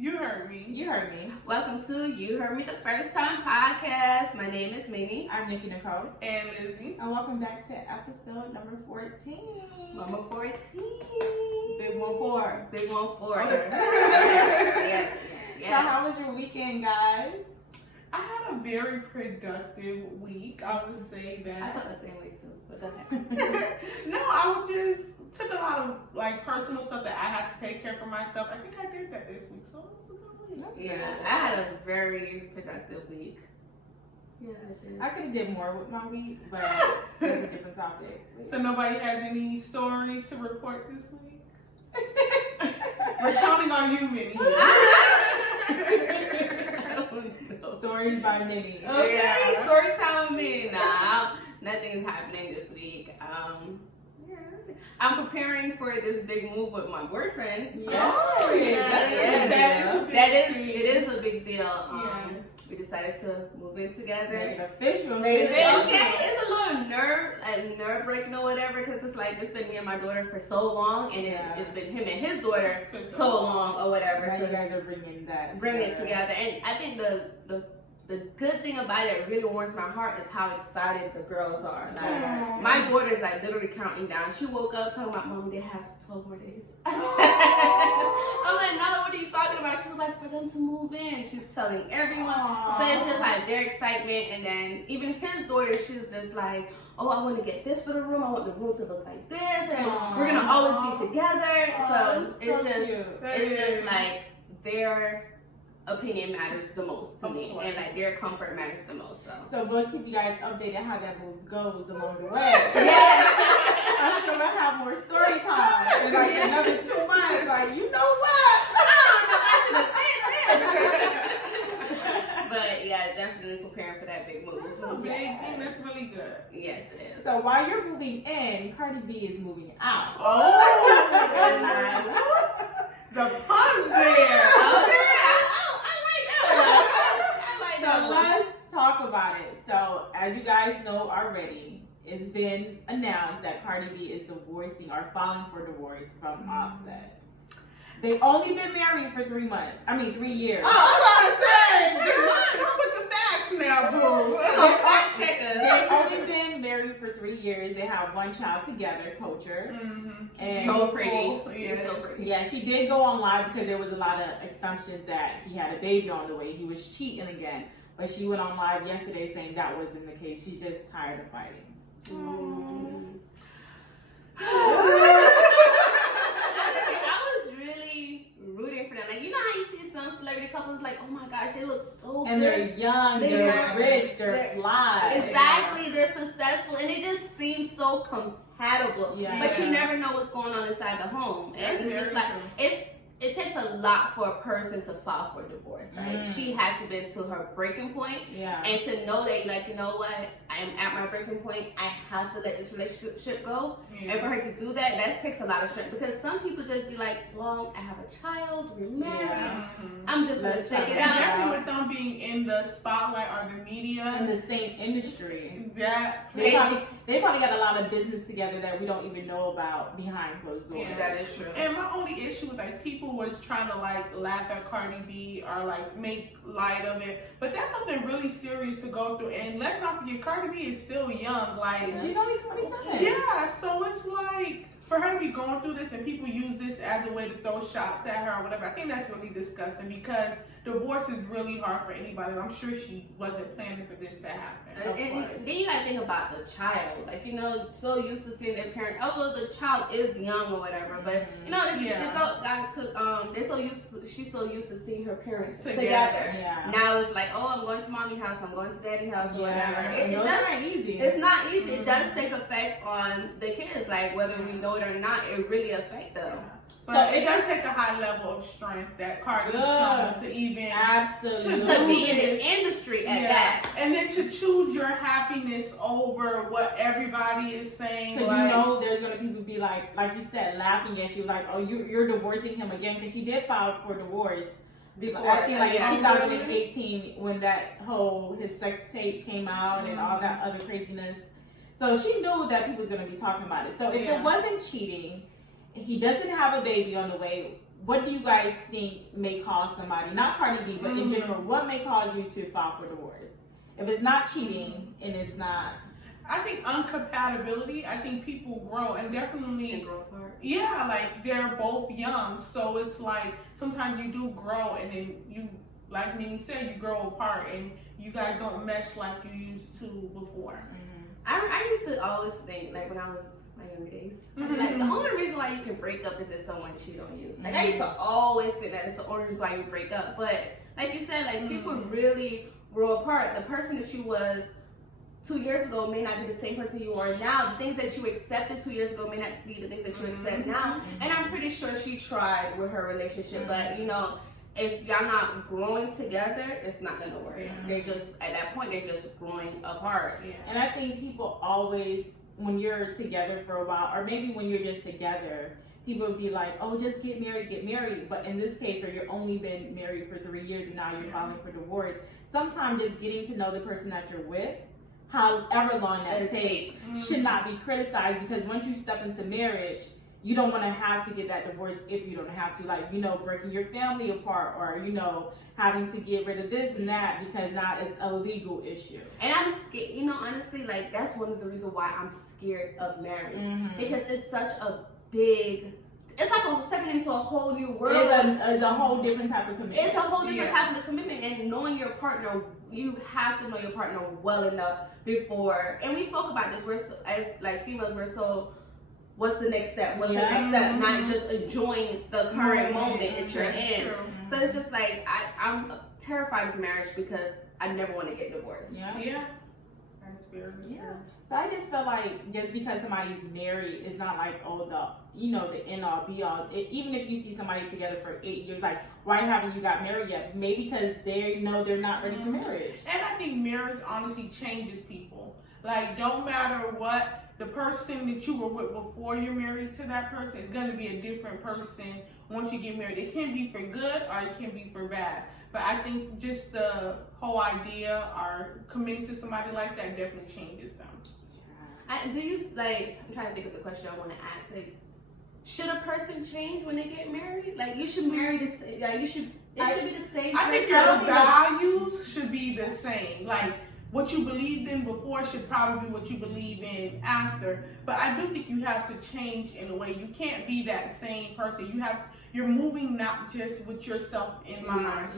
You heard me. You heard me. Welcome to You Heard Me the First Time podcast. My name is Mimi. I'm Nikki Nicole. And Lizzie. And welcome back to episode number 14. Number 14. Big 1-4. Big 1-4. Okay. Yes. So how was your weekend, guys? I had a very productive week. I would say that. I felt the same way too, but go ahead. No, I just took a lot of personal stuff that I had to take care of for myself. I think I did that this week, so it was a good week. Yeah, I had a very productive week. Yeah, I did. I could have did more with my week, but that's a different topic. So nobody has any stories to report this week? We're counting on you, Minnie. Stories by Minnie. Okay, Yeah. story time with me. Nah, nothing's happening this week. I'm preparing for this big move with my boyfriend. Oh, It is a big deal. Yes. We decided to move in together. Official. It's a little nerve wracking or whatever, because it's like it's been me and my daughter for so long, and it's been him and his daughter For so long or whatever. Now So you guys are bringing that it together, and I think the good thing about it really warms my heart is how excited the girls are. Like, my daughter is like literally counting down. She woke up talking about, Mom, they have 12 more days. I'm like, Nala, what are you talking about? She was like, for them to move in. She's telling everyone. So it's just like their excitement, and then even his daughter, she's just like, oh, I want to get this for the room. I want the room to look like this, and we're gonna always be together. So it's just like their opinion matters the most to me, and like their comfort matters the most. So we'll keep you guys updated how that move goes along the way. Yes. I'm sure we'll have more story time in like another 2 months. Like, you know what? But yeah, definitely preparing for that big move. That's a big thing. That's really good. Yes, it is. So while you're moving in, Cardi B is moving out. Oh, the puns there. So let's talk about it. So as you guys know already, it's been announced that Cardi B is divorcing or filing for divorce from Offset. They've only been married for 3 months. 3 years. Oh, I was about to say, put the facts now, boo. Fact checker. They've only been married for 3 years. They have 1 child together, Culture. And So pretty. Yes. So pretty. yeah, she did go on live because there was a lot of assumptions that he had a baby on the way. He was cheating again. But she went on live yesterday saying that wasn't the case. She's just tired of fighting. I was really rooting for them. Like, you know how you see some celebrity couples like, oh my gosh, they look so And good. they're young, they're rich, they're fly. Exactly, they're successful, and it just seems so compatible. Yeah. But you never know what's going on inside the home, and it's just like it takes a lot for a person to file for divorce. Like she had to been to her breaking point, and to know that, like, you know what, I am at my breaking point. I have to let this relationship go, and for her to do that, that takes a lot of strength. Because some people just be like, well, I have a child, we're married, I'm just gonna stick it out. Exactly, with them being in the spotlight or the media, in the same industry. that They probably got a lot of business together that we don't even know about behind closed doors. Yeah. That is true. And my only issue was like people was trying to like laugh at Cardi B or like make light of it, but that's something really serious to go through. And let's not forget, Cardi B is still young. Like, She's only 27. yeah, so it's like for her to be going through this and people use this as a way to throw shots at her or whatever, I think that's really disgusting, because divorce is really hard for anybody. I'm sure she wasn't planning for this to happen. And then you gotta think about the child, like, you know, so used to seeing their parent, although the child is young or whatever, but you know, she's so used to seeing her parents together. Yeah. Now it's like, oh, I'm going to mommy's house, I'm going to daddy's house, or whatever. It's not easy. It's not easy. It does take effect on the kids, like whether we know it or not, it really affects them. But it does take a high level of strength that Cardi's shown to even absolutely to be in the industry at that, and then to choose your happiness over what everybody is saying. Because like, you know there's gonna people be like you said, laughing at you, like, oh, you're divorcing him again, because she did file for divorce before. I think like in 2018 when that whole his sex tape came out and all that other craziness. So she knew that people was gonna be talking about it. So if it wasn't cheating, he doesn't have a baby on the way, what do you guys think may cause somebody, not Cardi B, but in general, what may cause you to file for divorce? If it's not cheating and it's not... I think uncompatibility. I think people grow and definitely grow apart. Yeah, like they're both young, so it's like sometimes you do grow, and then you, like Minnie said, you grow apart, and you guys don't mesh like you used to before. I used to always think, like when I was my younger days, like the only reason why you can break up is if someone cheat on you. Like I used to always think that it's the only reason why you break up, but like you said, like people really grow apart. The person that you was 2 years ago may not be the same person you are now. The things that you accepted 2 years ago may not be the things that you accept now. And I'm pretty sure she tried with her relationship, but you know, if y'all not growing together, it's not gonna work. They're just, at that point, they're just growing apart. And I think people always, when you're together for a while, or maybe when you're just together, people would be like, oh, just get married. But in this case, or you've only been married for 3 years and now you're filing for divorce, sometimes just getting to know the person that you're with, however long that takes, should not be criticized, because once you step into marriage, you don't want to have to get that divorce if you don't have to, like, you know, breaking your family apart, or, you know, having to get rid of this and that because now it's a legal issue. And I'm scared, you know, honestly, like, that's one of the reasons why I'm scared of marriage. Because it's such a big, it's like stepping into a whole new world. It's a whole different type of commitment. It's a whole different type of commitment, and knowing your partner, you have to know your partner well enough before. And we spoke about this. We're so, as like females, we're so. What's the next step? What's the next step? Not just enjoying the current moment that you're in. So it's just like I'm terrified of marriage because I never want to get divorced. Yeah. That's very true. So I just feel like just because somebody's married, it's not like, oh, the end all be all. Even if you see somebody together for 8 years, like, why haven't you got married yet? Maybe because they know they're not ready for marriage. And I think marriage honestly changes people. Like, don't matter what the person that you were with before you're married to that person is going to be a different person once you get married. It can be for good or it can be for bad. But I think just the whole idea or committing to somebody like that definitely changes them. Do you, like, I'm trying to think of the question I want to ask. Like, should a person change when they get married? Like, you should marry the same, like, it should be the same. I think your values should be the same. Like, what you believed in before should probably be what you believe in after. But I do think you have to change in a way. You can't be that same person. You're moving not just with yourself in mind.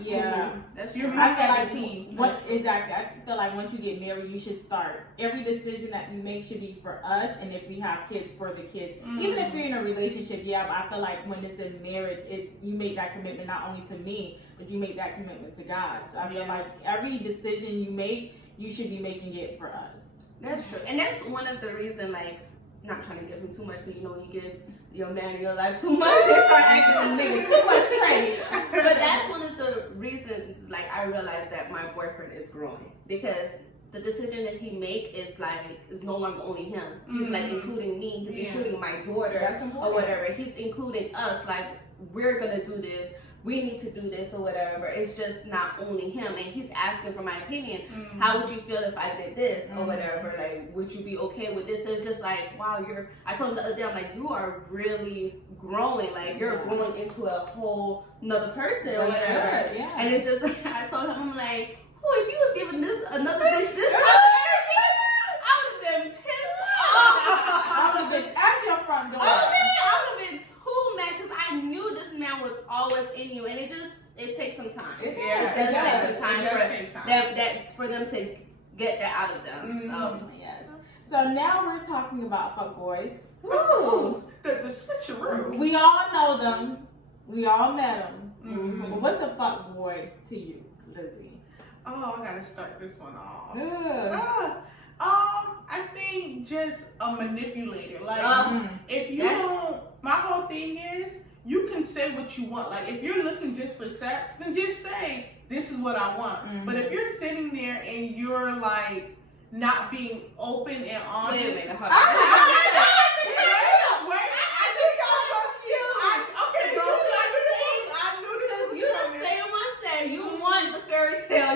That's you're true. moving as a team. Exactly. I feel like once you get married, you should start. Every decision that you make should be for us, and if we have kids, for the kids. Even if you're in a relationship, but I feel like when it's in marriage, you make that commitment not only to me, but you make that commitment to God. So I feel like every decision you make, you should be making it for us. That's true. And that's one of the reasons, like, not trying to give him too much, but you know, you give your man in your life too much, they start acting a nigga too much crazy. But that's one of the reasons, like, I realized that my boyfriend is growing, because the decision that he make is like, it's no longer only him. He's like including me, he's including my daughter or whatever. He's including us, like, we're gonna do this. We need to do this or whatever. It's just not only him, and he's asking for my opinion. How would you feel if I did this or whatever? Like, would you be okay with this? So it's just like, wow, I told him the other day, I'm like, you are really growing. Like, you're growing into a whole nother person or whatever. And it's just, I told him, I'm like, if you was giving this another bitch this time, I would have been pissed off. I would have been at your front door. I would have been too mad, because I knew this man was always in you, and it takes some time. It does take some time for them to get that out of them. So So now we're talking about fuckboys. Ooh, the switcheroo. We all know them. We all met them. But what's a fuckboy to you, Lizzie? Oh, I gotta start this one off. I think just a manipulator. Like, if you don't, my whole thing is, you can say what you want. Like, if you're looking just for sex, then just say, this is what I want. But if you're sitting there and you're like not being open and honest. Wait a minute,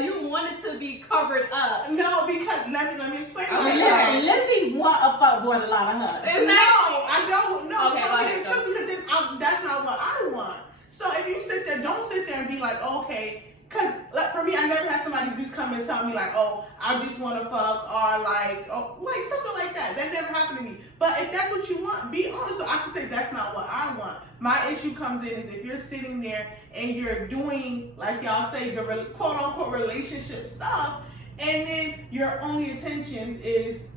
you want it to be covered up. No, because let me explain myself. Lizzie want a fuckboy to lie to her. Exactly. No, I don't. No, okay, because that's not what I want. So if you sit there, don't sit there and be like, okay. Cause like for me, I never had somebody just come and tell me like, oh, I just want to fuck, or like, oh, like something like that. That never happened to me. But if that's what you want, be honest. So I can say that's not what I want. My issue comes in is if you're sitting there and you're doing, like y'all say, the quote unquote relationship stuff, and then your only intentions is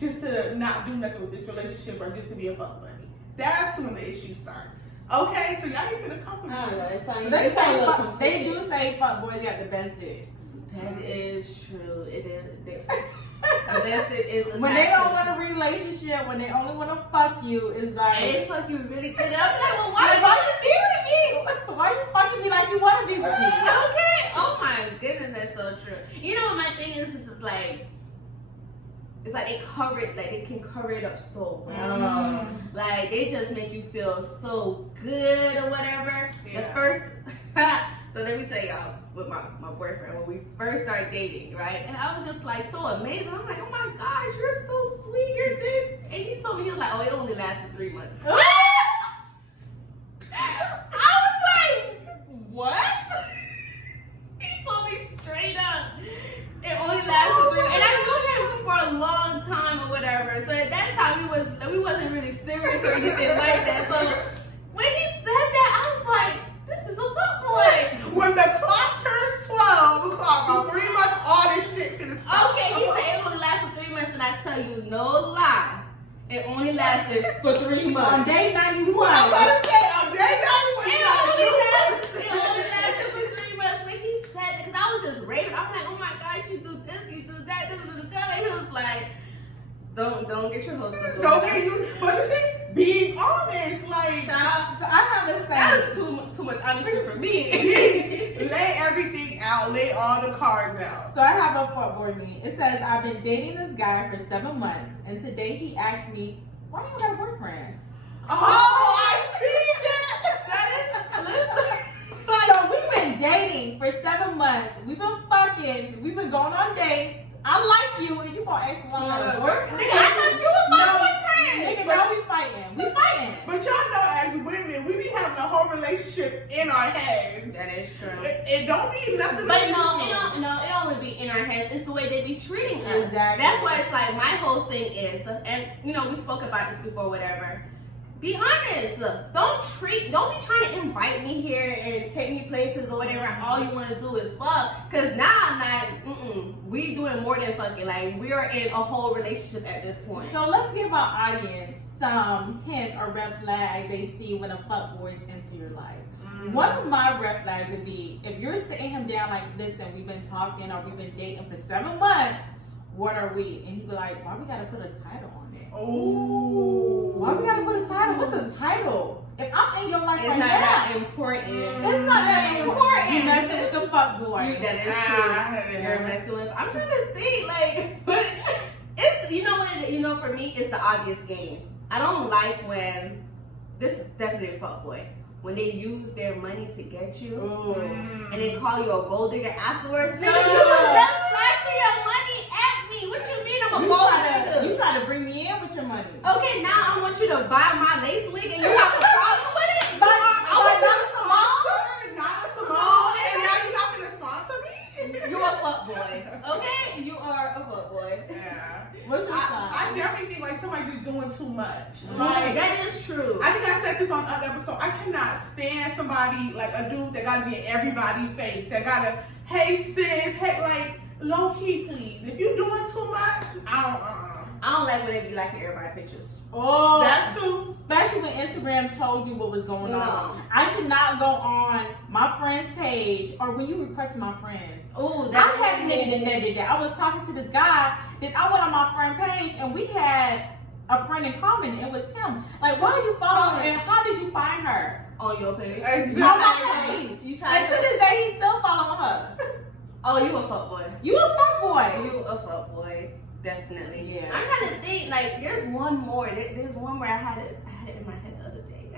just to not do nothing with this relationship or just to be a fuck buddy. That's when the issue starts. Okay, so y'all ain't gonna come for me. I don't know. They do say fuck boys got the best dicks. That is true. It is different. The best dick is when they don't want a relationship, when they only want to fuck you, is like they fuck you really good. I'm like, well, why you want to be with me? Why you fucking me like you want to be with me? Okay. Oh my goodness, that's so true. You know what my thing is? It's just like. It's like they cover it, like they can cover it up so well. Like they just make you feel so good or whatever. Yeah. The first, so let me tell y'all with my boyfriend when we first started dating, right? And I was just like so amazing. I'm like, oh my gosh, you're so sweet, you're this. And he told me, he was like, oh, it only lasts for 3 months. I was like, what? He told me straight up. It only lasted 3 months. And I knew him for a long time or whatever. So at that time we wasn't really serious or anything like that. So when he said that, I was like, this is a fuckboy. When the clock turns 12 o'clock on 3 months, all this shit finna stop. Okay, he said it only lasted 3 months, and I tell you, no lie. It only lasted for 3 months. On day 91. I'm about to say, on day 91, It only lasted for 3 months when he said that, because I was just raving. I'm like, oh my gosh, you do this, you do that, and he was like, don't get your hopes up. Don't get you, but you see, being honest, like, So I have a that is saying. too much honesty for me. lay everything out, lay all the cards out. So I have a fuckboy meme. It says, I've been dating this guy for 7 months, and today he asked me, why you got a boyfriend? Oh, I see That is, So we've been dating for 7 months. We've been fucking. We've been going on dates. I like you, and you gonna ask me why I got a boyfriend? Nigga, I thought you was my boyfriend. Nigga, now we fighting. We fighting. But y'all know, as women, we be having a whole relationship in our heads. That is true. It don't be nothing. But it don't only be in our heads. It's the way they be treating us. Exactly. That's why it's like my whole thing is, and you know, we spoke about this before, whatever. Be honest. Don't be trying to invite me here and take me places or whatever. All you want to do is fuck. Cause now I'm not. We doing more than fucking. Like we are in a whole relationship at this point. So let's give our audience some hints or red flags they see when a fuckboy's into your life. One of my red flags would be if you're sitting him down like, listen, we've been talking or we've been dating for 7 months. What are we? And he'd be like, why we gotta put a title on it? Oh. Why we gotta put a title? What's a title? If I'm in your life It's right not now, that important. it's not that important. You messing with the fuckboy. That is true. You're messing with. I'm trying to think, like, but it's you know what? You know, for me, it's the obvious game. I don't like when this is definitely a fuckboy. When they use their money to get you and they call you a gold digger afterwards. Nigga, you was just flashing your money at me. What you mean I'm a gold digger? You try to bring me in with your money. Okay, now I want you to buy my lace wig and you have a problem with it? I was not a small, and now you're not gonna sponsor me? You a fuckboy. Okay? You are a fuckboy. Yeah. What's your sign? I definitely think like somebody's just doing too much. Like, that is true. I think I said this on other episode. I cannot stand somebody like a dude that gotta be in everybody's face. That gotta, hey sis, hey, like low key please. If you doing too much, I don't like when they be liking everybody's pictures. Oh, that too. Especially when Instagram told you what was going on. I should not go on my friend's page or when you request my friends. Oh, I had a nigga that did that. I was talking to this guy, then I went on my friend page and we had a friend in common. It was him. Like, why are you following her and how did you find her? On your page. Exactly. On my page. And to this day, he's still following her. Oh, you a fuckboy. You a fuckboy. You a fuckboy. Definitely. Yeah. I'm trying to think, like, there's one more. There's one where I had it in my head the other day.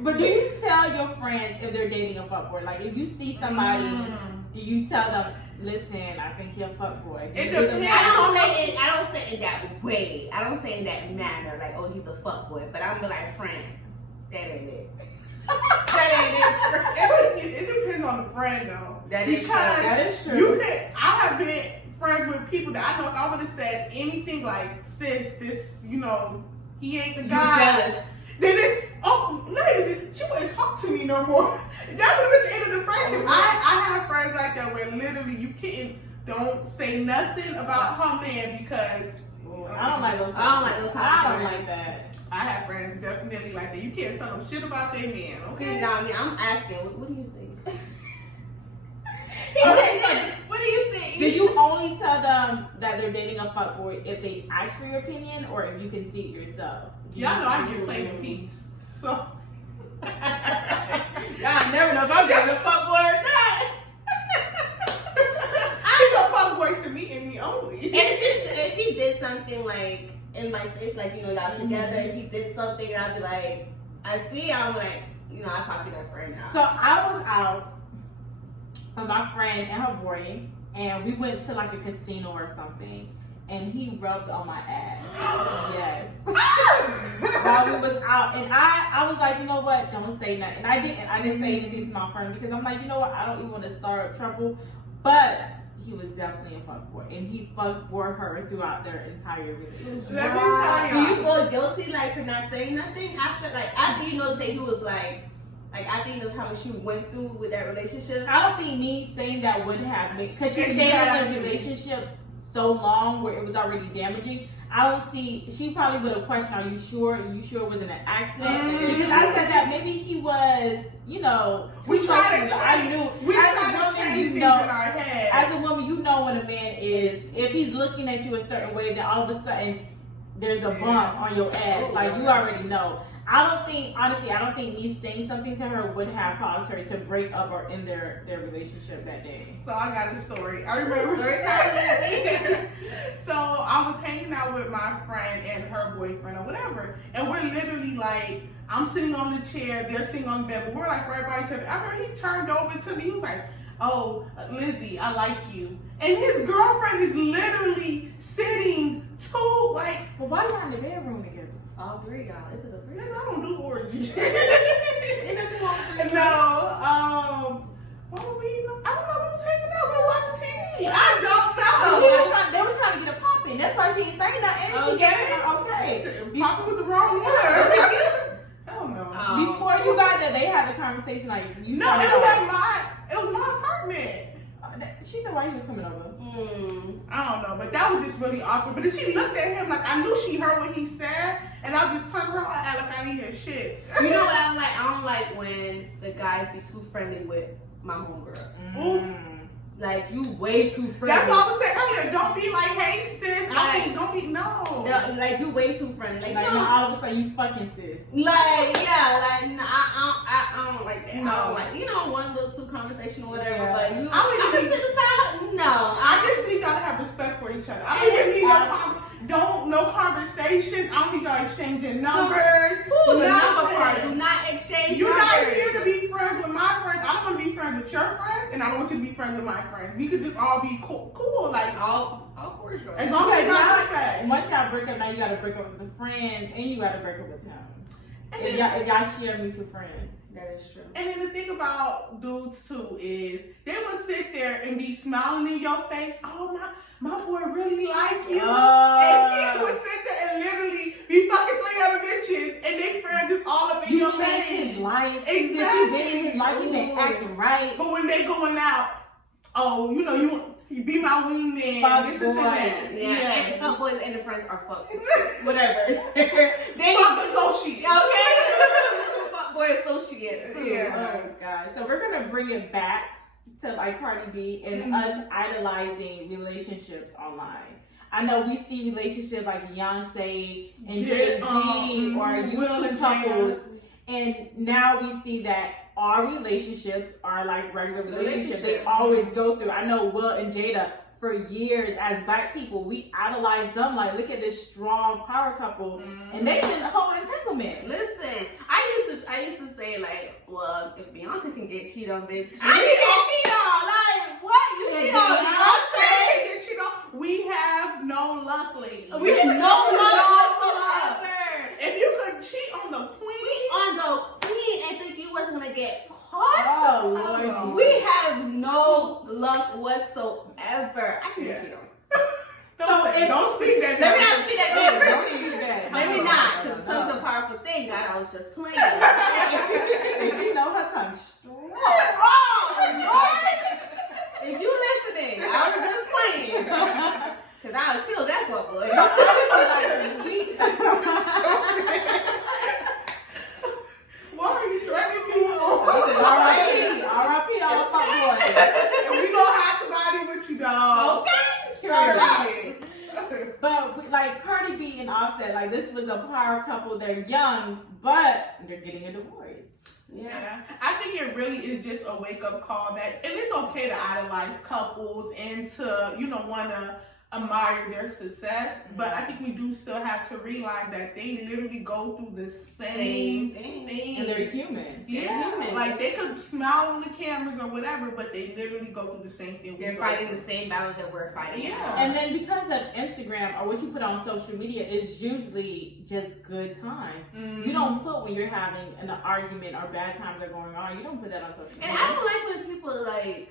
But do you tell your friends if they're dating a fuckboy? Like, if you see somebody, do you tell them, listen, I think you're a fuckboy? It depends. I don't say it in that way. I don't say in that manner, like, oh, he's a fuckboy. But I'm like, friend, that ain't it. That ain't it. It depends on the friend though. That is true. You can. I have been friends with people that I know if I would have said anything like, sis, this, he ain't the guy. Then it's, not even this, she wouldn't talk to me no more. That would have been the end of the friendship. I have friends like that where literally you don't say nothing about her man because I don't like those. I don't like that. I have friends definitely like that. You can't tell them shit about their man, okay? See, now I'm asking, what do you think? What do you think? Do you only tell them that they're dating a fuckboy if they ask for your opinion or if you can see it yourself? Y'all know I get played in peace. So y'all never know if I'm dating a fuckboy or not. He's a fuckboy to me and me only. If he did something like in my face, like y'all together, and he did something, and I'd be like, I see, I'm like, I talk to that friend now. So I was out with my friend and her boy, and we went to like a casino or something, and he rubbed on my ass. Yes. While we was out, and I was like, you know what? Don't say nothing. And I didn't say anything to my friend because I'm like, you know what? I don't even want to start trouble, but he was definitely a fuckboy, and he fuckboyed her throughout their entire relationship. Let me tell Do y'all. you feel guilty for not saying nothing after say he was like after you know how much you went through with that relationship? I don't think me saying that would have been, because she stayed in the relationship so long where it was already damaging. I don't see, she probably would have questioned, are you sure? Are you sure it wasn't an accident? Because I said that maybe he was, we try to I knew. We as try a to woman, change things in our head. as a woman, you know when a man is, if he's looking at you a certain way, then all of a sudden there's a bump on your ass. Like, you already know. I don't think me saying something to her would have caused her to break up or end their relationship that day. So I got a story. I remember. So I was hanging out with my friend and her boyfriend or whatever, and we're literally like, I'm sitting on the chair, they're sitting on the bed, but we're like right by each other. I remember he turned over to me, he was like, oh, Lizzie, I like you. And his girlfriend is literally sitting But why y'all in the bedroom together? All three guys. Is it a three? I don't do orgies. Ain't nothing wrong with three. No, what were we? I don't know. We was hanging out. We were watching TV. I don't know. They were trying to get a popping. That's why she ain't saying nothing. Okay. Popping with the wrong one. Hell no. Before you got there, they had the conversation like you. No, it was my apartment. She knew why he was coming over. I don't know, but that was just really awkward. But then she looked at him like I knew she heard what he said, and I just turned around and act like I didn't hear shit. You know what I don't like? I don't like when the guys be too friendly with my homegirl. Like, you way too friendly. That's what I was saying earlier. Don't be like, hey sis. Don't be no. Like, you way too friendly. Like all of a sudden you fucking sis. Like, yeah, like no, I don't like that. No. I don't like, one little too conversation or whatever. Yeah. But you, I I'm just side. No, I just need y'all to have respect for each other. I don't even need no conversations. I don't need y'all exchanging numbers. The number part. Do not exchange You're numbers. not here to be friends with my friends. I don't want to be friends with your friends, and I don't want you to be friends with my friends. We could just all be cool like all course. as long as you got respect. Once y'all break up, now you gotta break up with the friend, and you gotta break up with him. If y'all share mutual friends. That is true. And then the thing about dudes too is they will sit there and be smiling in your face. Oh my boy really like you. And he would sit there and literally be fucking 3 other bitches, and they friends just all up in your You changed face. his life. Exactly. Like he been acting right. But when they going out, oh, you be my wingman. Fuck This is that. Yeah. And fuck boys and the friends are fuck. Whatever. They Fuck associates. Okay. Fuck boy associates. Yeah. Oh god. So we're gonna bring it back to like Cardi B and us idolizing relationships online. I know we see relationships like Beyonce and Jay-Z or YouTube couples, and now we see that our relationships are like regular relationships. They always go through. I know Will and Jada, for years as Black people, we idolize them. Like, look at this strong power couple, and they in a whole entanglement. Listen, I used to say like, well, if Beyonce can get cheated on, bitch, I can get cheated on. Like, what? You cheat on Beyonce? We have no luck, ladies. We have no luck whatsoever. If you could cheat on the queen, On the no luck whatsoever. I can get you on. Don't speak that. Let me not speak that. Don't do that. Maybe not, because tongue's a powerful thing. God, I was just playing. And she know her tongue strong. Lord, if you listening, I was just playing. Because I would kill that fuck boy. Why are you threatening people? R.I.P. all fuck boys. And we gonna have to body with you, dog. Okay. But like Cardi B and Offset, like this was a power couple. They're young, but they're getting a divorce. Yeah, I think it really is just a wake up call that, and it's okay to idolize couples and to, want to admire their success, but I think we do still have to realize that they literally go through the same thing. And they're human. Yeah, human. like they could smile on the cameras or whatever, but they literally go through the same thing. They're fighting the same battles that we're fighting. Yeah. And then because of Instagram or what you put on social media is usually just good times. Mm-hmm. You don't put when you're having an argument or bad times are going on. You don't put that on social media. And I don't like when people like,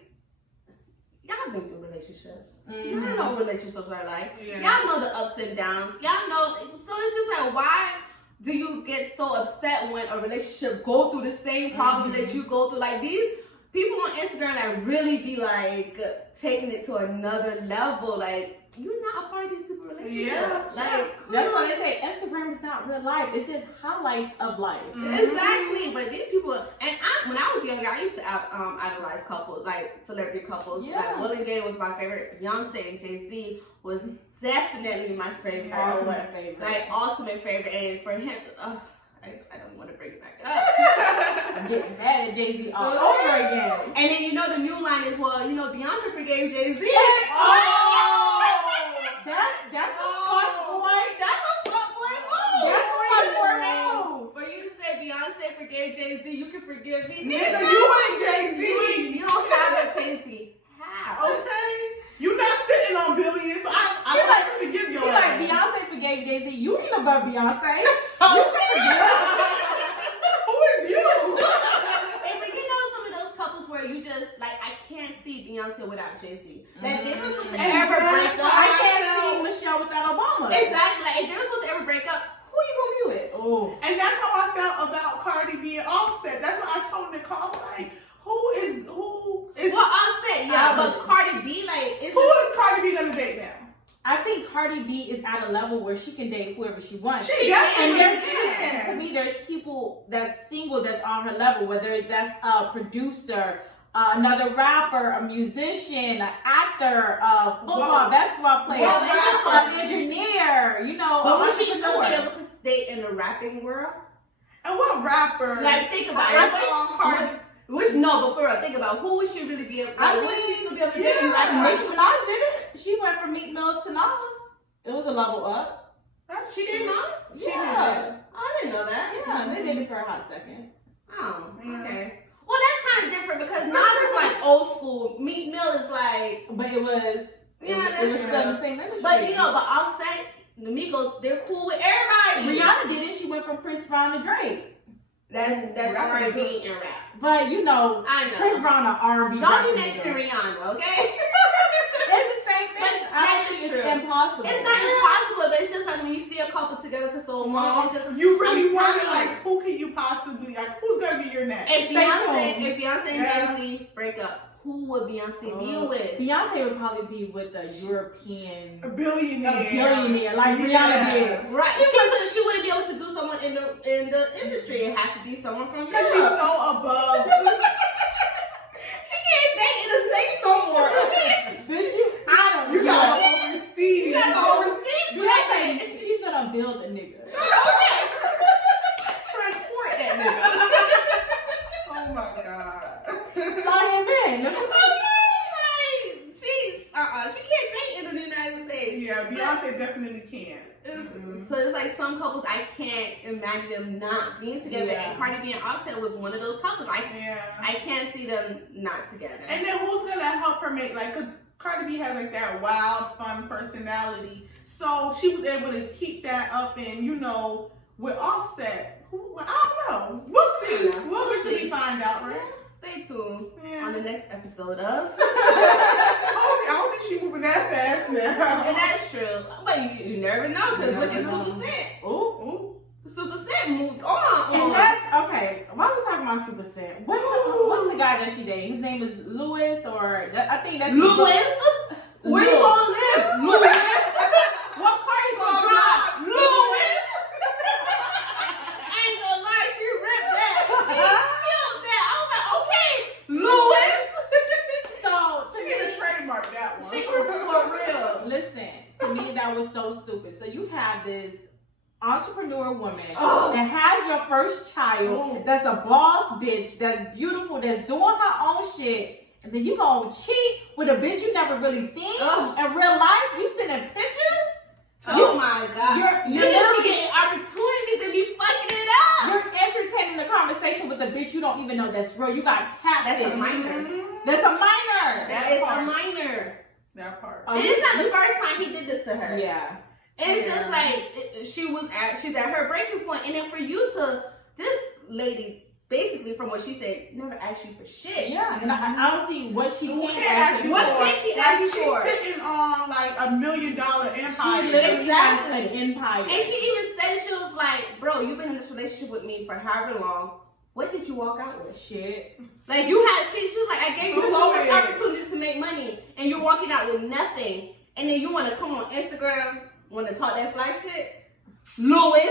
y'all been through relationships. Mm-hmm. Y'all know relationships are like. Yeah. Y'all know the ups and downs. Y'all know. So it's just like, why do you get so upset when a relationship go through the same problem that you go through? Like these people on Instagram that really be like taking it to another level. Like you're not a part of these people's relationship. Yeah. Like That's why they say Instagram is not real life. It's just highlights of life. exactly, but these people, and when I was younger, I used to idolize couples, like celebrity couples. Yeah. Like Will and Jay was my favorite. Beyonce and Jay-Z was definitely my favorite. Ultimate favorite. Like ultimate favorite, and for him, I don't want to bring it back up. I'm getting mad at Jay-Z all over again. And then the new line is, well, Beyonce forgave Jay-Z. That's a fun boy. That's a fun boy move. That's a fun boy move. For you to say Beyonce forgave Jay-Z, you can forgive me. Nigga, you ain't Jay-Z. You don't have a Jay-Z. How? Okay. You not sitting on billions, so I don't have to forgive your Like ass. Beyonce forgave Jay-Z. You ain't above Beyonce. You can forgive. Who is you? Hey, but some of those couples where you just like, I can't see Beyonce without Jay-Z. Like, if they were supposed to ever break up, I can't see Michelle without Obama. exactly. Like, if they were supposed to ever break up, who you gonna be with? Oh. And that's how I felt about Cardi B and Offset. That's what I told Nicole. I'm like, who is Well, Offset, yeah, but Cardi B, like, it's who is Cardi B gonna date now? I think Cardi B is at a level where she can date whoever she wants. She And definitely to can. me, there's people that's single that's on her level, whether that's a producer, another rapper, a musician, an actor, a football, Whoa. basketball player, What rapper? an engineer, but would she still be entrepreneur. able to stay in the rapping world? And what rapper? Like, think about I it. saw Cardi. No, but for real, think about who would she really be able to, would she still be able to date in yeah. rapping? Nicki Minaj did it. She went from Meek Mill to Nas. It was a level up. She did not? She Yeah. did. I didn't know that. Yeah, they did it for a hot second. Oh, Yeah. okay. Well, that's kind of different because Nas is like old school. Meek Mill is like, But it was Yeah, it was that's still true. the same industry. but but Offset, the Migos, they're cool with everybody. Rihanna did it. She went from Chris Brown to Drake. That's That's R&B and rap. But I know. Chris Brown an R&B. Don't be rapper. mentioning Rihanna, okay? It's the same thing. But I that don't is think true. it's impossible. It's not impossible, but it's just like when you see a couple together for so long, it's just You really I'm wonder, telling you. like, who can you possibly, like, who's gonna be your next? If Stay Beyonce and Yeah. Jay-Z break up, who would Beyonce be with? Beyonce would probably be with a European, A billionaire. billionaire, like Yeah. Rihanna did. Right. She wouldn't be able to do someone in the industry. It had to be someone from Europe. Because she's so above. She can't date in the States no more. Did you? I don't You know. gotta go overseas. You gotta go overseas. Do they say she's gonna build a nigga? Transport that nigga. Oh my god. Fly him in. Like, she can't date in the United States. Yeah, Beyonce definitely can. So it's like some couples I can't imagine them not being together. Yeah. And Cardi B and Offset was one of those couples. I Yeah. can't see them not together. And then who's gonna help her make, like, 'cause Cardi B has like that wild, fun personality. So she was able to keep that up, and with Offset, I don't know. We'll see. Yeah, We'll we'll eventually see. find out, right? stay tuned Yeah. on the next episode of. I don't think she's moving that fast now. And that's true. But you never know, because look at Supacent. Ooh. Supacent moved on. And that's okay. Why are we talking about Supacent? What's the guy that she dated? His name is Louis, I think that's Louis? Where you gonna live? Louis? What car you gonna drive? Louis? I ain't gonna lie, she ripped that. She killed that. I was like, okay, Louis. So she need to trademark that one. She for real. Listen, to me that was so stupid. So you have this entrepreneur woman Oh. that has your first child, that's a boss bitch, that's beautiful, that's doing her own shit, and then you gonna cheat with a bitch you never really seen in real life. You sending pictures. Oh my God. You're You're literally getting opportunities and be fucking it up. You're entertaining the conversation with a bitch you don't even know that's real. You got catfish. That's a minor. That's a minor. That is a minor. That part. Oh, And it's not the first time he did this to her. Yeah. And it's just like she's at her breaking point, and then for you to this lady basically from what she said never asked you for shit. Yeah, and I don't see what she What can't can't ask you What for. can she ask you for? She's sitting on like $1 million empire. She literally Exactly. has an empire. And she even said it, she was like, bro, you've been in this relationship with me for however long. What did you walk out with? Shit. Like you had she was like, I gave you so much Stupid. opportunities to make money and you're walking out with nothing. And then you wanna come on Instagram, wanna talk that fly shit? Louis.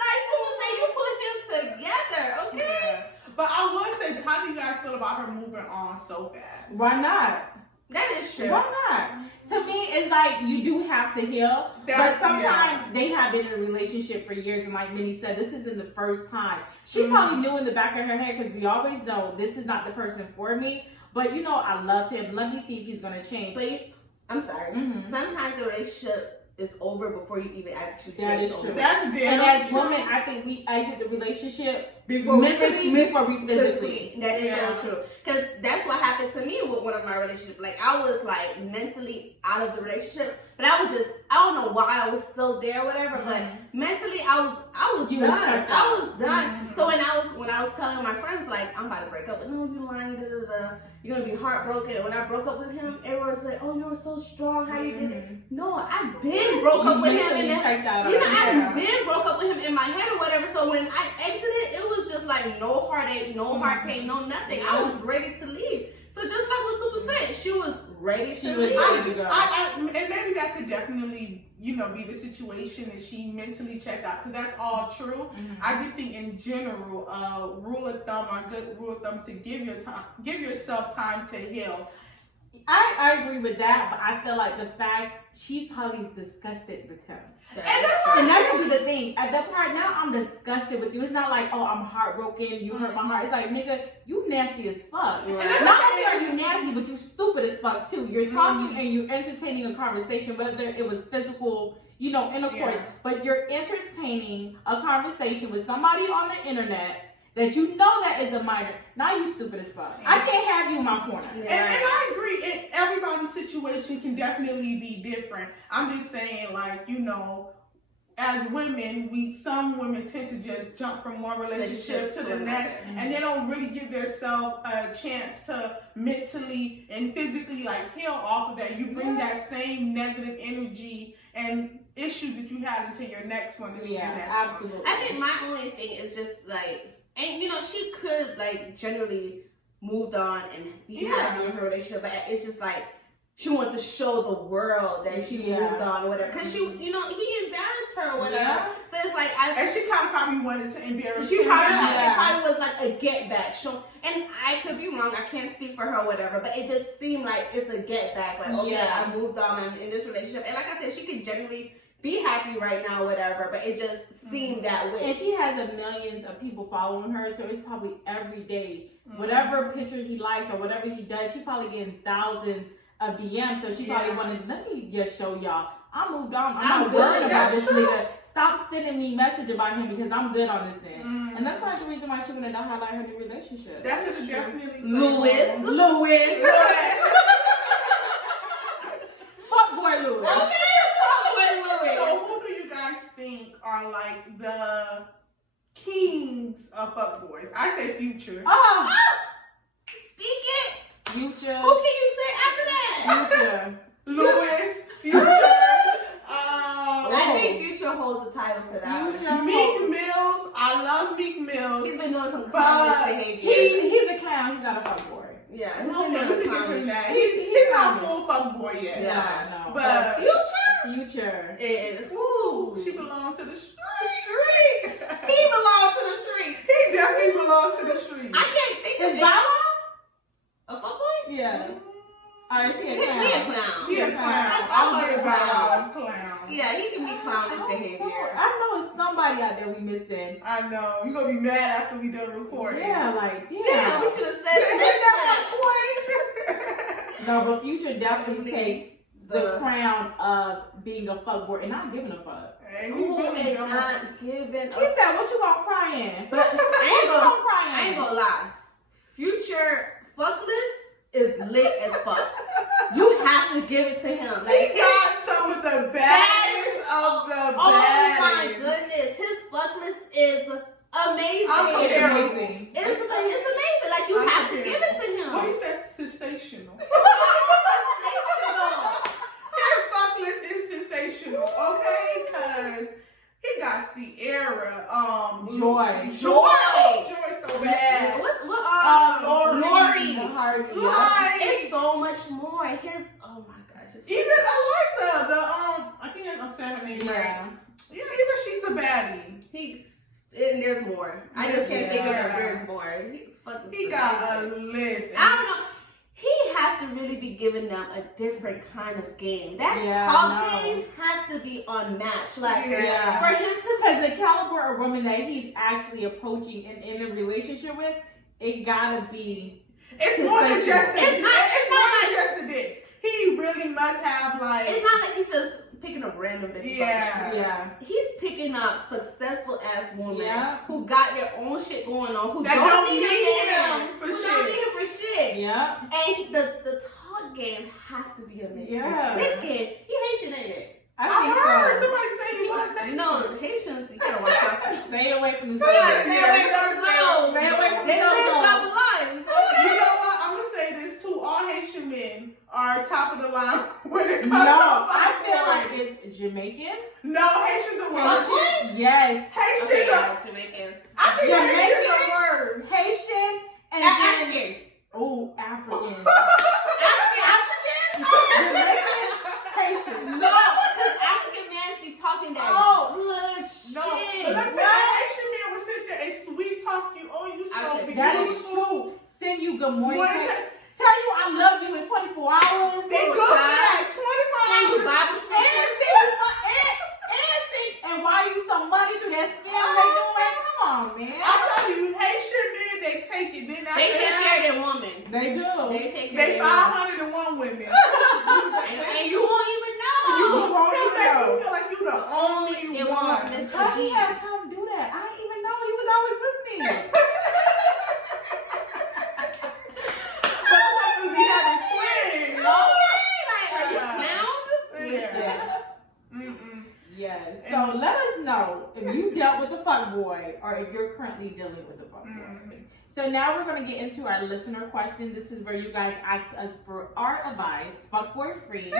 Like someone say you put him together, okay? Yeah. But I would say, how do you guys feel about her moving on so fast? Why not? That is true. Why not? To me, it's like you do have to heal. But sometimes they have been in a relationship for years, and like Minnie said, this isn't the first time. She probably knew in the back of her head, because we always know this is not the person for me. But you know, I love him. Let me see if he's gonna change. But I'm sorry. Mhm. Sometimes the relationship is over before you even actually say That it's is over. true. That's very And as true. women, I think we exit the relationship Before we mentally before we physically. That is Yeah. so true. Because that's what happened to me with one of my relationships. Like, I was, like, mentally out of the relationship. But I was just, I don't know why I was still there or whatever. But mentally, I was You was done. checked I out. was done. So when I was telling my friends, like, I'm about to break up. No, you lying, da, da, da. You're going to be heartbroken. And when I broke up with him, everyone was like, oh, you were so strong. How you did it? No, I been broke up with him. And then, checked out. you know, Yeah. I been broke up with him in my head or whatever. So when I exited, it was just like no heartache, no heart pain, no nothing. I was ready to leave. So just like what Super said, she was ready to leave. And maybe that could definitely, be the situation that she mentally checked out, because that's all true. I just think in general, rule of thumb or a good rule of thumb is to give yourself time to heal. I agree with that, but I feel like the fact she probably is disgusted with him. And that could be the thing. At that part, now I'm disgusted with you. It's not like, oh, I'm heartbroken, you hurt my heart. It's like, nigga, you nasty as fuck. Right. Not only are you nasty, but you stupid as fuck too. You're talking and you're entertaining a conversation, whether it was physical, intercourse, Yeah. but you're entertaining a conversation with somebody on the internet that you know that is a minor. Now you stupid as fuck. I can't have you in my corner. And I agree, everybody's situation can definitely be different. I'm just saying, like, as women, some women tend to just jump from one relationship to the next, and they don't really give themselves a chance to mentally and physically, like, heal off of that. You bring that same negative energy and issues that you had into your next one. Absolutely. I think my only thing is just like, and she could like generally moved on and be happy in her relationship, but it's just like she wants to show the world that she moved on or whatever. Because he embarrassed her or whatever. Yeah. So it's like and she kind of probably wanted to embarrass she him. it probably was like a get back. And I could be wrong. I can't speak for her or whatever, but it just seemed like it's a get back. Like, okay, I moved on. I'm in this relationship, and like I said, she could generally be happy right now, whatever, but it just seemed that way. And she has millions of people following her, so it's probably every day. Whatever picture he likes or whatever he does, she probably getting thousands of DMs, so she probably wanted, let me just show y'all, I moved on. I'm not worried about this nigga. Stop sending me message about him because I'm good on this end. And that's probably the reason why she wanted to highlight her new relationship. That is definitely Louis. Fuck boy Louis. So who do you guys think are like the kings of fuckboys. I say Future. Oh, Speak it. Future. Who can you say after that? Future. Louis, Future. I think Future holds the title for that. Future. Meek Mills. I love Meek Mills. He's been doing some But clownish behavior. He's a clown. He's not a fuckboy. Yeah, No, he's no, been you doing can give him clownish. that. He's not full fuckboy yet. Yeah. No. But Future Future. is. ooh, she belongs to the streets. He belongs to the streets. He definitely belongs to the streets. I can't think of Is it. Baba? A fuckboy? Yeah. Or is he a He clown? a clown. He a clown. I'll give Bob a clown. Yeah, he can be clownish behavior. I know it's somebody out there we missing. I know. You're going to be mad after we done recording. Yeah, like, Yeah, yeah. we should have said No, but Future definitely takes the the crown of being a fuckboy and not giving a fuck. Hey, who is not giving He said, what you gonna cry in? But What you gonna cry in? I ain't gonna lie. Future fuckless is lit as fuck. You have to give it to him. He got some of the baddest of the Oh my baddest. goodness, his fuckless is amazing. I'm It's terrible. amazing. It's amazing. Like you I'm have to terrible. give it to him. What he said? Sensational. His fuckless is sensational, okay? Because he got Sierra, Joy. Joy's so bad. What Lori. Hardy. Like, It's so much more. His oh my gosh. It's even Eliza, I think I'm saying her name right. Yeah. Yeah, even she's a baddie. and there's more. I just can't think of it. Yeah. There's more. He got a list. I don't know. He have to really be giving them a different kind of game. That Yeah, talk no. game has to be unmatched. Like Yeah. for him to Because the caliber of woman that he's actually approaching and in a relationship with, it gotta be. It's more than just a It's dick. not- It's more than just a dick. He really must have like. it's not like he's just picking up random bitches. Yeah. Yeah. He's picking up successful ass women Yeah. who got their own shit going on, who That don't don't need need a man, him for who shit. don't need him for shit. Yeah. And the talk game have to be amazing. Yeah. Dick game. He Haitian, ain't it? I I think heard so. somebody say he was. No, Haitians, you gotta watch out. Stay away from the Yeah, zone. Stay away from the zone. Stay away from They the don't zone. stop lines. You know what? I'm gonna say this too. All Haitian men are top of the line when it comes to No, I feel fuckboy. like it's Jamaican. No, Haitians are worse. What? Yes. Haitians Okay, are. Jamaicans. I think Jamaican? Haitians are worse. Haitian and then Africans. oh African. Africans? Jamaican, Haitian. No, because African mans be talking that good No, shit. but I'm saying Haitian man would sit there and sweet talk you. Oh, you so Okay. That is beautiful. true. Send you good morning. What text. is it? Tell you I love you in 24 hours. They good for that. 24 Send you hours. Bible And scriptures. and why you some money through that scam they doing? Come on, man. I tell you, Haitian men, they take it. Then after They take that, care of their woman. They do. They take care they of their woman. 501 women. And you won't even know. You won't feel even like know. you feel like you the only They won't one. miss How he the had time to do that? I didn't even know he was always with me. But like you be having twins. Okay, like, are you Yeah. clowned? Yeah. Listen. Mm-mm. Yes. So let us know if you dealt with a fuckboy or if you're currently dealing with a fuckboy. So now we're going to get into our listener questions. This is where you guys ask us for our advice, fuckboy free.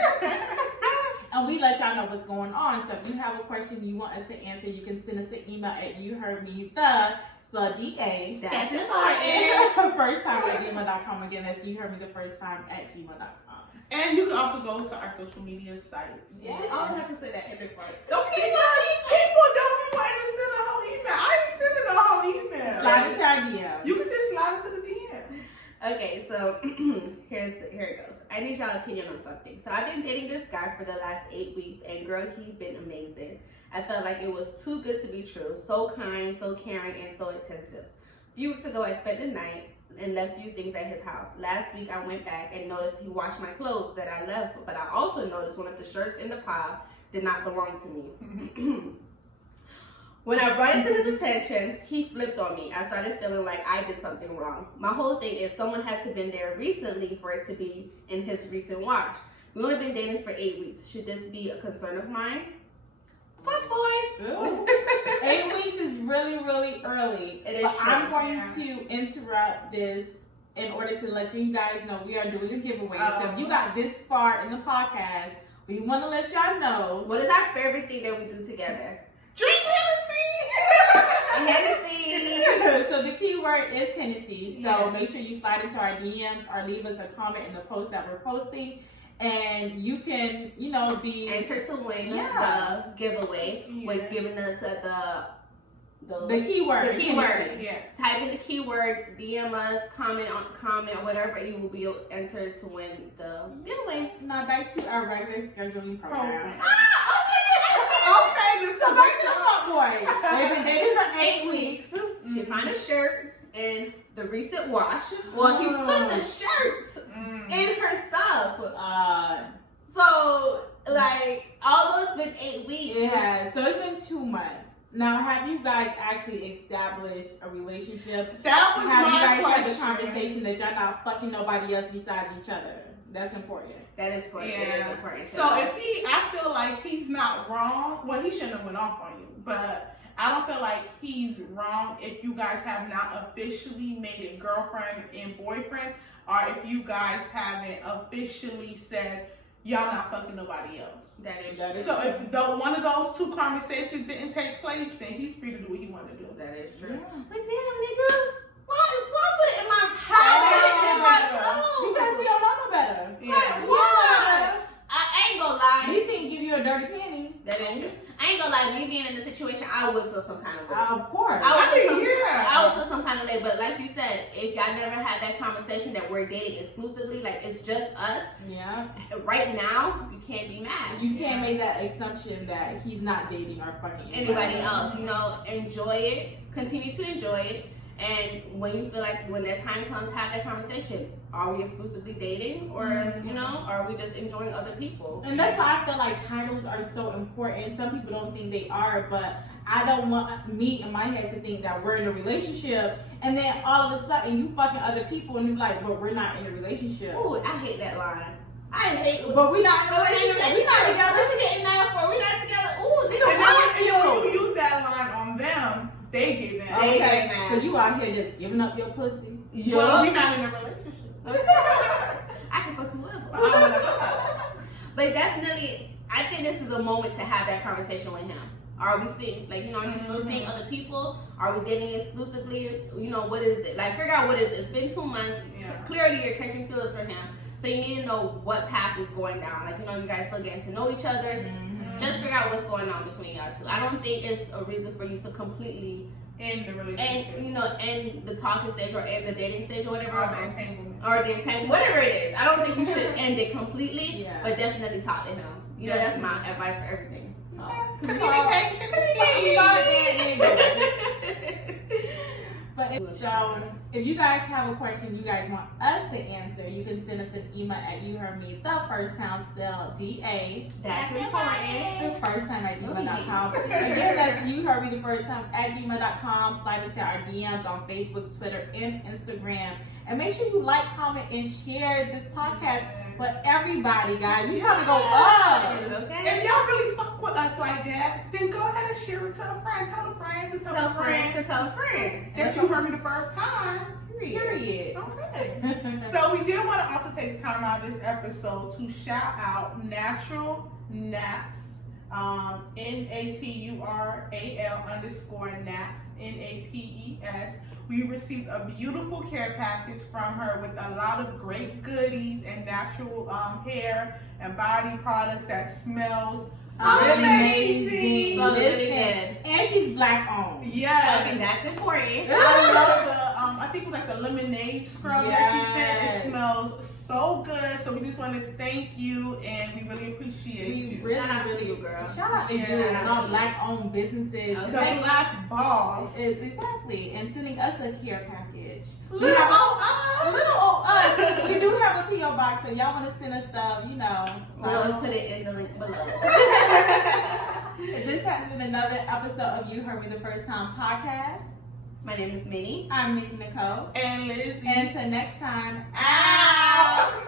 And we let y'all know what's going on. So if you have a question you want us to answer, you can send us an email at uheardmedafirsttime That's important. first time at gmail.com. Again, that's uheardmedafirsttime at gmail.com. And you can also go to our social media sites. You should always have to say that in the front. Don't forget people don't be wanting to send a whole email. I ain't sending a whole email. Slide into our DM. You can just slide it to the DM. Okay, so here it goes. I need y'all opinion on something. So I've been dating this guy for the last 8 weeks, and girl, he's been amazing. I felt like it was too good to be true. So kind, so caring, and so attentive. A few weeks ago, I spent the night and left a few things at his house. Last week, I went back and noticed he washed my clothes that I left, but I also noticed one of the shirts in the pile did not belong to me. When I brought it to his attention, he flipped on me. I started feeling like I did something wrong. My whole thing is someone had to been there recently for it to be in his recent wash. We've only been dating for 8 weeks. Should this be a concern of mine? Fuck boy. Ooh. 8 weeks is really, really early. It is but true. I'm going to interrupt this in order to let you guys know we are doing a giveaway. So if you got this far in the podcast, we want to let y'all know. What is our favorite thing that we do together? Drink Hennessy. So the key word is Hennessy. So Yes. make sure you slide into our DMs or leave us a comment in the post that we're posting. And you can, be Enter to win Yeah. the giveaway with giving us the keyword. The keyword. Hennessy. Yeah. Type in the keyword, DM us, comment, whatever. You will be entered to win the giveaway. Now back to our regular scheduling program. Okay, So back to the hot boy. They've been dating for 8 weeks. She find a shirt in the recent wash. Well, he put the shirt in her stuff. So, like, although it's been 8 weeks. It has. So it's been 2 months. Now, have you guys actually established a relationship? That was Have you my guys question. had the conversation that y'all not fucking nobody else besides each other? That's important. That is important. That is important. So I feel like he's not wrong. Well, he shouldn't have went off on you, but I don't feel like he's wrong if you guys have not officially made it girlfriend and boyfriend, or if you guys haven't officially said y'all not fucking nobody else. That is true. So if one of those two conversations didn't take place, then he's free to do what he want to do. That is true. Yeah. But damn, nigga, why put it in my Because he don't know no better. Yeah. Why? I ain't gonna lie. He didn't give you a dirty penny. That is true. I ain't gonna lie. Me being in the situation, I would feel some kind of way. Of course. I would feel some kind of way, but like you said, if y'all never had that conversation that we're dating exclusively, like it's just us, Yeah. right now, you can't be mad. You can't make that assumption that he's not dating or fucking Anybody else, enjoy it, continue to enjoy it, and when you feel like when that time comes, have that conversation. Are we exclusively dating, or are we just enjoying other people? And that's why I feel like titles are so important. Some people don't think they are, but I don't want me in my head to think that we're in a relationship and then all of a sudden you fucking other people and you're like, but we're not in a relationship. Ooh, I hate that line. I hate. But we're not in a relationship. We're not together. What you getting mad for? We're not together. Ooh, they don't And want then you. when you use that line on them, they get mad. They Okay, get mad. so you out here just giving up your pussy. Well, we're not in a relationship. I can fuck whoever. But definitely, I think this is a moment to have that conversation with him. Are we seeing, are you still seeing other people? Are we dating exclusively? What is it? Like, figure out what it is. It's been 2 months. Yeah. Clearly, you're catching feelings for him. So you need to know what path is going down. You guys still getting to know each other. Just figure out what's going on between y'all two. I don't think it's a reason for you to completely In the relationship. end the talking stage or end the dating stage or whatever. Or the entanglement. Or the intent, whatever it is. I don't think you should end it completely, Yeah. but definitely talk to him. That's my advice for everything. Communication. But if you guys have a question you guys want us to answer, you can send us an email at Uheardmedafirsttime, spelled D-A. That's important. The first time at gmail.com. Again, that's Uheardmedafirsttime at gmail.com. Slide into our DMs on Facebook, Twitter, and Instagram. And make sure you like, comment, and share this podcast with everybody, guys. We trying to go up. Okay. If y'all really fuck with us like that, then go ahead and share it to a friend. Tell a friend to tell Tell a a friend friend to tell a friend. that you heard me the first time. Period. Okay. So we did want to also take time out of this episode to shout out Natural Naps, NATURAL_naps, NAPES. We received a beautiful care package from her with a lot of great goodies and natural hair and body products that smells amazing. So really Listen, good. and she's black owned. Yes. Okay, that's important. I love the, I think it was like the lemonade scrub that she sent. It smells so good. So we just want to thank you and we really appreciate you. Really, Shout out to really, you, girl. Shout out to you Yeah. and all black owned businesses. Okay. The Black Boss. Is exactly, and sending us a care package. Little old Little old us. We do have a P.O. box, so y'all want to send us stuff, We'll put it in the link below. This has been another episode of You Heard Me the First Time podcast. My name is Minnie. I'm Nikki Nicole. and Lizzie. And until next time, Ow!